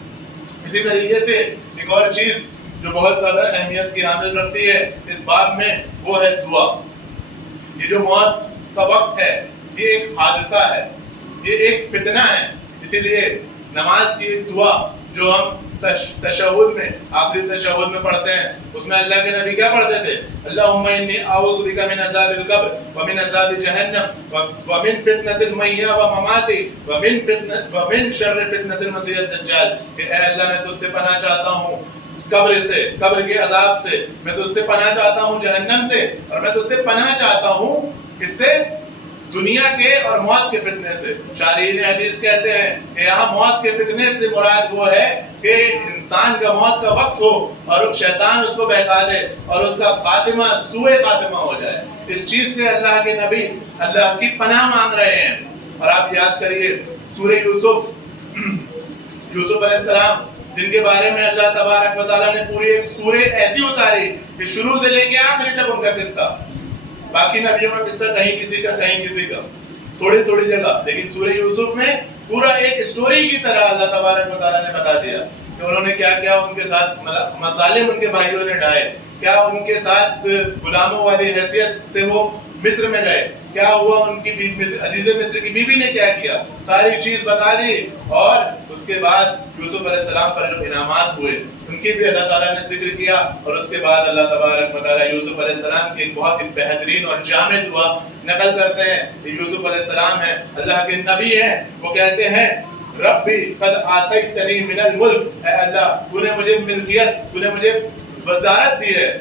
اسی طریقے سے ایک اور چیز جو بہت زیادہ اہمیت کی حامل رکھتی ہے اس باب میں وہ ہے دعا. یہ جو موت کا وقت ہے یہ ایک حادثہ ہے، یہ ایک فتنہ ہے. اسی لیے نماز کی ایک دعا جو ہم تشہد میں آخری تشہد میں پڑھتے ہیں اس میں اللہ کے نبی کیا پڑھتے تھے؟ اللہم انی اعوذ بک من عذاب القبر ومن عذاب جہنم ومن فتنة المحیا وممات ومن شر فتنة المسیح الدجال. کہ اے اللہ میں تجھ سے پناہ چاہتا ہوں قبر سے، قبر کے عذاب سے، میں تجھ سے پناہ چاہتا ہوں جہنم سے، اور میں تجھ سے پناہ چاہتا ہوں اس سے دنیا کے اور موت کے فتنے سے. شارحین حدیث کہتے ہیں کہ یہاں موت کے فتنے سے مراد وہ ہے کہ انسان کا موت کا وقت ہو اور شیطان اس کو بہکا دے اور اس کا خاتمہ سوء خاتمہ ہو جائے. اس چیز سے اللہ کے نبی اللہ کی پناہ مانگ رہے ہیں. اور آپ یاد کریے سورہ یوسف علیہ السلام جن کے بارے میں اللہ تبارک و تعالیٰ نے پوری ایک سورہ ایسی اتاری کہ شروع سے لے کے آخری تک ان کا قصہ، باقی نبیوں کا قصہ کہیں کسی کا تھوڑی تھوڑی جگہ، لیکن سورہ یوسف میں پورا ایک اسٹوری کی طرح اللہ تبارک و تعالیٰ نے بتا دیا کہ انہوں نے کیا کیا ان کے ساتھ مظالم ان کے بھائیوں نے ڈھائے، کیا ان کے ساتھ غلاموں والی حیثیت سے وہ مصر میں گئے، کیا ہوا ان کی عزیز مصر کی بیوی نے کیا کیا، ساری چیز بتا دی. اور اس کے بعد یوسف علیہ السلام پر جو انعامات ہوئے ان کی بھی اللہ تعالیٰ نے ذکر کیا. اور اس کے بعد اللہ تبارک و تعالیٰ یوسف علیہ السلام کی ایک بہت ہی بہترین اور جامع دعا نقل کرتے ہیں. یوسف علیہ السلام ہیں، اللہ کے نبی ہیں، وہ کہتے ہیں ربی قد آتیتنی من الملک، اے اللہ تو نے مجھے ملکیت، تو نے مجھے وزارت دی ہے،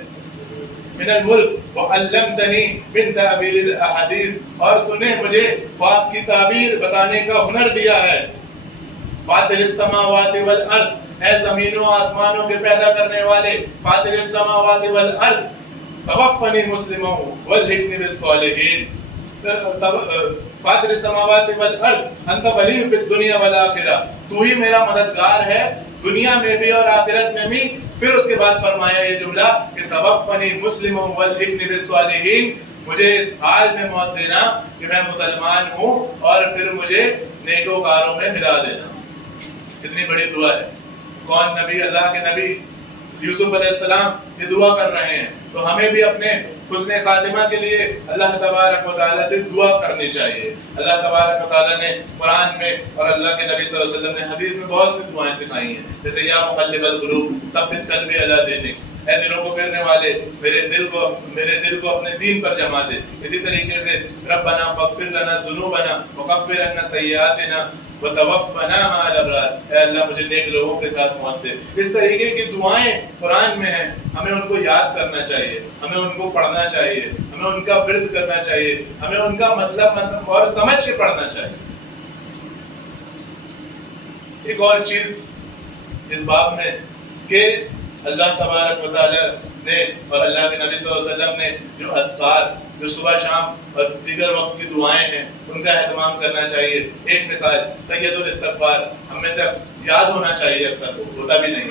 من الملک وعلمتنی من تعبیر الاحادیث، اور تو نے مجھے خواب کی تعبیر بتانے کا ہنر دیا ہے. فاطر السماوات والارض، اے زمینوں آسمانوں کے پیدا کرنے والے، فاطر السماوات والارض توفنی مسلما والحقنی بالصالحین. فاطر السماوات والارض انت ولی فی الدنیا والآخرہ، تو ہی میرا مددگار ہے دنیا میں بھی اور آخرت میں بھی. پھر اس کے بعد فرمایا یہ جملہ کہ توفنی مسلما والحقنی بالصالحین، مجھے اس حال میں موت دینا کہ میں مسلمان ہوں اور پھر مجھے نیکوکاروں میں ملا دینا. کتنی بڑی دعا ہے. کون نبی؟ اللہ کے نبی یوسف علیہ السلام یہ دعا کر رہے ہیں. تو ہمیں بھی اپنے حسن خاتمہ کے لیے اللہ تبارک و تعالیٰ سے دعا کرنی چاہیے. اللہ تبارک و تعالیٰ نے قرآن میں اور اللہ کے نبی صلی اللہ علیہ وسلم نے حدیث میں بہت سی دعائیں سکھائی ہیں، جیسے یا مقلب القلوب ثبت قلبی علی دینک، اے دلوں کو پھیرنے والے میرے دل کو اپنے دین پر جما دے. اسی طریقے سے ربنا فاغفر لنا ذنوبنا وکفر عنا سیئاتنا وتوفنا مع الابرار، اے اللہ مجھے نیک لوگوں کے ساتھ موت دے. اس طریقے کی دعائیں قرآن میں ہیں، ہمیں ان کو یاد کرنا چاہیے، ہمیں ان کو پڑھنا چاہیے، ہمیں ان کا ورد کرنا چاہیے، ہمیں ان کا مطلب اور سمجھ کے پڑھنا چاہیے. ایک اور چیز اس باب میں کہ اللہ تبارک و تعالیٰ نے اور اللہ کے نبی صلی اللہ علیہ وسلم نے جو اذکار، جو صبح شام اور دیگر وقت کی دعائیں ہیں ان کا اہتمام کرنا چاہیے. ایک مثال سید الاستغفار، ہم میں سے یاد ہونا چاہیے، اکثر ہوتا بھی نہیں.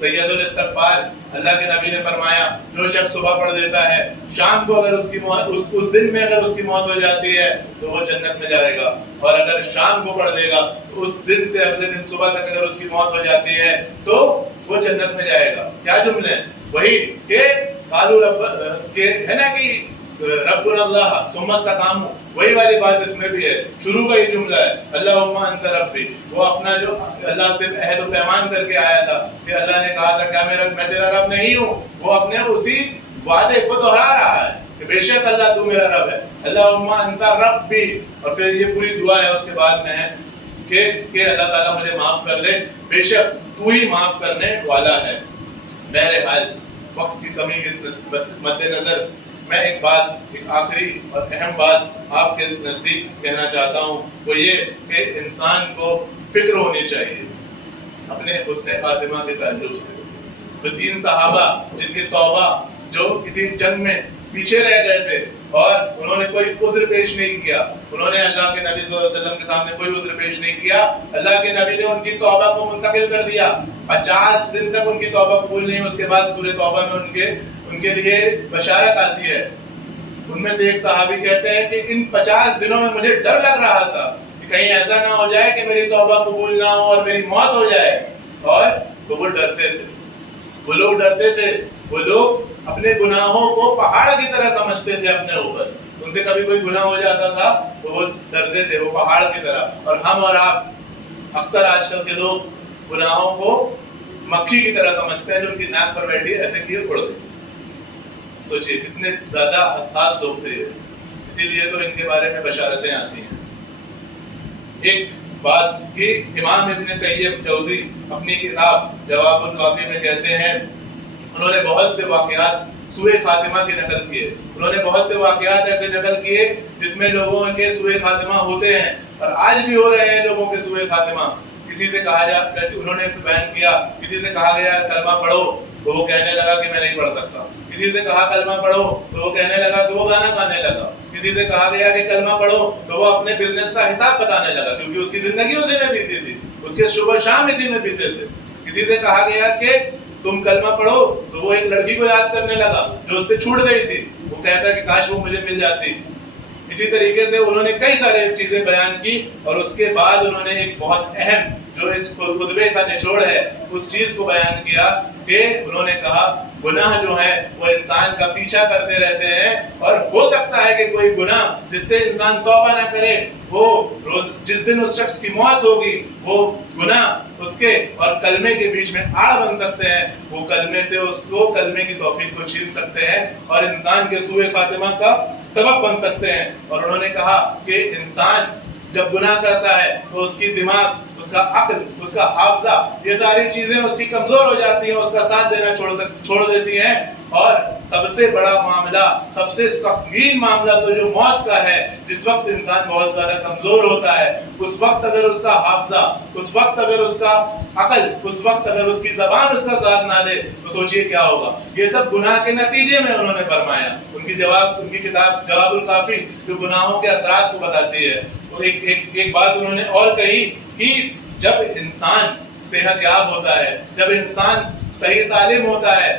سید الاستغفار اللہ کے نبی نے فرمایا جو شخص صبح پڑھ دیتا ہے، شام کو اگر اس کی موت اس دن میں اگر اس کی موت ہو جاتی ہے تو وہ جنت میں جائے گا، اور اگر شام کو پڑھ دے گا تو اس دن سے اگلے دن صبح تک اگر اس کی موت ہو جاتی ہے تو وہ جنت میں جائے گا. کیا جملے ہیں؟ وہی کہ قالوا رب کہ ہے نا کہ ربنا اللہ ثم استقاموا، وہی والی بات اس میں بھی ہے. شروع کا یہ جملہ ہے اللہم انت ربی. وہ اپنا جو اللہ سے عہد و پیمان کر کے آیا تھا کہ اللہ نے کہا تھا کیا میں تیرا رب نہیں ہوں، وہ اپنے اسی وعدے کو دہرا رہا ہے کہ بے شک اللہ تو میرا رب ہے. اللہم انت ربی. اور پھر یہ پوری دعا ہے اس کے بعد میں ہے کہ اللہ تعالیٰ مجھے معاف کر دے، بے شک تو ہی معاف کرنے والا ہے. بہرحال وقت کی کمی کے مد نظر میں ایک آخری اور اہم بات آپ کے نزدیک کہنا چاہتا ہوں، وہ یہ کہ انسان کو فکر ہونی چاہیے اپنے حسن خاتمہ کے تعلق سے. تو 3 صحابہ جن کی توبہ جو کسی جنگ میں پیچھے رہ گئے تھے اور انہوں نے کوئی عذر پیش نہیں کیا، انہوں نے اللہ کے نبی صلی اللہ علیہ وسلم کے سامنے کوئی عذر پیش نہیں کیا، اللہ کے نبی نے ان کی توبہ کو منتقل کر دیا. 50 دن تک ان کی توبہ قبول نہیں. اس کے بعد سورہ توبہ میں ان کے لیے بشارت آتی ہے. ان میں سے ایک صحابی کہتے ہیں کہ ان 50 دنوں میں مجھے ڈر لگ رہا تھا کہ کہیں ایسا نہ ہو جائے کہ میری توبہ قبول نہ ہو اور میری موت ہو جائے. اور تو وہ ڈرتے تھے، وہ لوگ ڈرتے تھے، وہ لوگ اپنے گناہوں کو پہاڑ کی طرح سمجھتے تھے اپنے اوپر. ان سے کبھی کوئی گناہ ہو جاتا تھا تو وہ ڈرتے تھے، وہ پہاڑ کی طرح. اور ہم اور آپ اکثر آج کل کے لوگ گناہوں کو مکھی کی طرح سمجھتے ہیں جو ان کی ناک پر بیٹھی ایسے کیے اڑ گئی. سوچئے کتنے زیادہ حساس لوگ تھے، اسی لیے تو ان کے بارے میں بشارتیں آتی ہیں. ایک بات کہ امام ابن قیم جوزی اپنی کتاب جواب الکافی میں کہتے ہیں انہوں نے بہت سے واقعات سوء خاتمہ کے نقل کیے. انہوں نے بہت سے واقعات ایسے نقل کیے جس میں لوگوں کے سوء خاتمہ ہوتے ہیں اور آج بھی ہو رہے ہیں لوگوں کے سوء خاتمہ. کسی سے کہا جا جیسے انہوں نے بیان کیا، کسی سے کہا گیا کلمہ پڑھو تو وہ کہنے لگا کہ میں نہیں پڑھ سکتا. کسی سے کہا کلمہ پڑھو تو وہ کہنے لگا کہ وہ گانا گانے لگا. کسی سے کہا گیا کہ کلمہ پڑھو تو وہ اپنے بزنس کا حساب بتانے لگا کیونکہ اس کی زندگی اسی میں بیتی تھی، اس کے صبح شام اسی میں بیتے تھے. کسی سے کہا گیا کہ تم کلمہ پڑھو تو وہ ایک لڑکی کو یاد کرنے لگا جو اس سے چھوٹ گئی تھی. وہ کہتا کہ کاش وہ مجھے مل جاتی. اسی طریقے سے انہوں نے کئی سارے چیزیں بیان کی اور اس کے بعد انہوں نے ایک بہت اہم جو اس خطبے کا نچوڑ ہے اس چیز کو بیان کیا کہ انہوں نے کہا گناہ جو ہے وہ انسان کا پیچھا کرتے رہتے ہیں اور ہو سکتا ہے کہ کوئی گناہ جس سے انسان توبہ نہ کرے وہ جس دن اس شخص کی موت ہوگی وہ گناہ اس کے اور کلمے کے بیچ میں آڑ بن سکتے ہیں، وہ کلمے سے اس کو کلمے کی توفیق کو چھین سکتے ہیں اور انسان کے سوء خاتمہ کا سبب بن سکتے ہیں۔ اور انہوں نے کہا کہ انسان جب گناہ کرتا ہے تو اس کی دماغ، اس کا عقل، اس کا حافظہ، یہ ساری چیزیں اس کی کمزور ہو جاتی ہیں، اس کا ساتھ دینا چھوڑ دیتی ہیں اور سب سے بڑا معاملہ، سب سے سنگین معاملہ تو جو موت کا ہے، جس وقت انسان بہت زیادہ کمزور ہوتا ہے، اس وقت اگر اس کا حافظہ، اس وقت اگر اس کا عقل، اس وقت اگر اس کی زبان اس کا ساتھ نہ دے تو سوچئے کیا ہوگا۔ یہ سب گناہ کے نتیجے میں انہوں نے فرمایا۔ ان کی کتاب جواب الکافی جو گناہوں کے اثرات کو بتاتی ہے، تو ایک بات انہوں نے اور کہی کہ جب انسان صحت یاب ہوتا ہے، جب انسان صحیح سالم ہوتا ہے،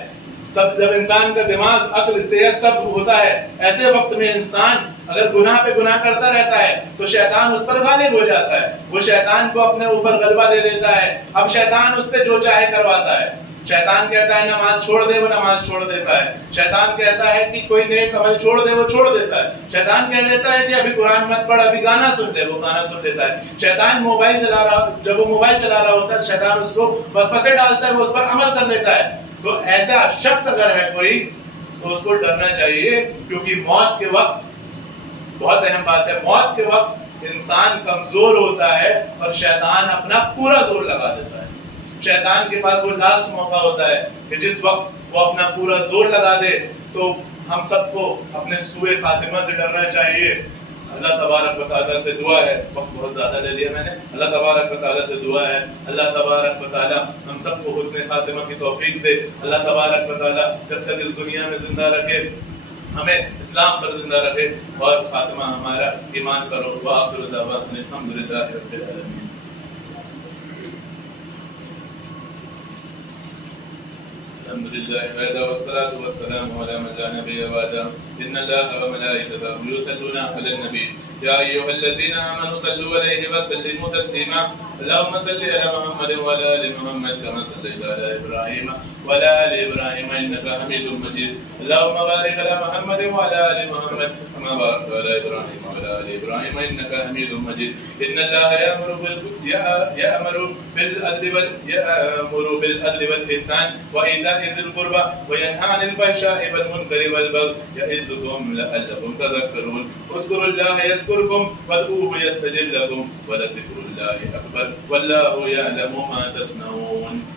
جب انسان کا دماغ، عقل، صحت سب ہوتا ہے، ایسے وقت میں انسان اگر گناہ پہ گناہ کرتا رہتا ہے تو شیطان اس پر غالب ہو جاتا ہے، وہ شیطان کو اپنے اوپر غلبہ دے دیتا ہے۔ اب شیطان اس سے جو چاہے کرواتا ہے۔ شیطان کہتا ہے نماز چھوڑ دے، وہ نماز چھوڑ دیتا ہے۔ شیطان کہتا ہے کہ کوئی نیک عمل چھوڑ دے، وہ چھوڑ دیتا ہے۔ شیطان کہہ دیتا ہے کہ ابھی قرآن مت پڑھ، ابھی گانا سن لے، وہ گانا سن لیتا ہے۔ شیطان جب وہ موبائل چلا رہا ہوتا ہے، شیطان اس کو وسوسے ڈالتا ہے، وہ اس پر عمل کر لیتا ہے۔ تو ایسا شخص اگر ہے کوئی تو اس کو ڈرنا چاہیے، کیونکہ موت کے وقت بہت اہم بات ہے، موت کے وقت انسان کمزور ہوتا ہے اور شیطان اپنا پورا زور لگا دیتا ہے۔ شیطان کے پاس وہ لاسٹ موقع ہوتا ہے کہ جس وقت وہ اپنا پورا زور لگا دے۔ تو ہم سب کو اپنے سوء خاتمہ سے ڈرنا چاہیے۔ اللہ تبارک و تعالیٰ سے دعا ہے، وقت بہت زیادہ لے لیا میں نے، اللہ تبارک و تعالیٰ سے دعا ہے اللہ تبارک و تعالیٰ ہم سب کو حسن خاتمہ کی توفیق دے۔ اللہ تبارک و تعالیٰ جب تک اس دنیا میں زندہ رکھے ہمیں اسلام پر زندہ رکھے اور خاتمہ ہمارا ایمان پر ہو۔ وآخر دعوانا الحمدللہ رب العالمین۔ الحمد لله وحده والصلاة والسلام على من لا نبي بعده إن الله وملائكته يصلون على النبي يا أيها الذين آمنوا صلوا عليه وسلموا تسليما اللهم صل على محمد وعلى آل محمد كما صليت على إبراهيم وعلى آل إبراهيم إنك حميد مجيد اللهم بارك على محمد وعلى آل محمد كما باركت على إبراهيم وعلى آل إبراهيم إنك حميد مجيد إن الله يأمر بالعدل والإحسان وإيتاء ذي القربى وينهى عن الفحشاء والمنكر والبغي يعظكم لعلكم تذكرون اذكروا الله يذكركم وادعوه يستجب لكم ولذكر الله أكبر والله يعلم ما تصنعون۔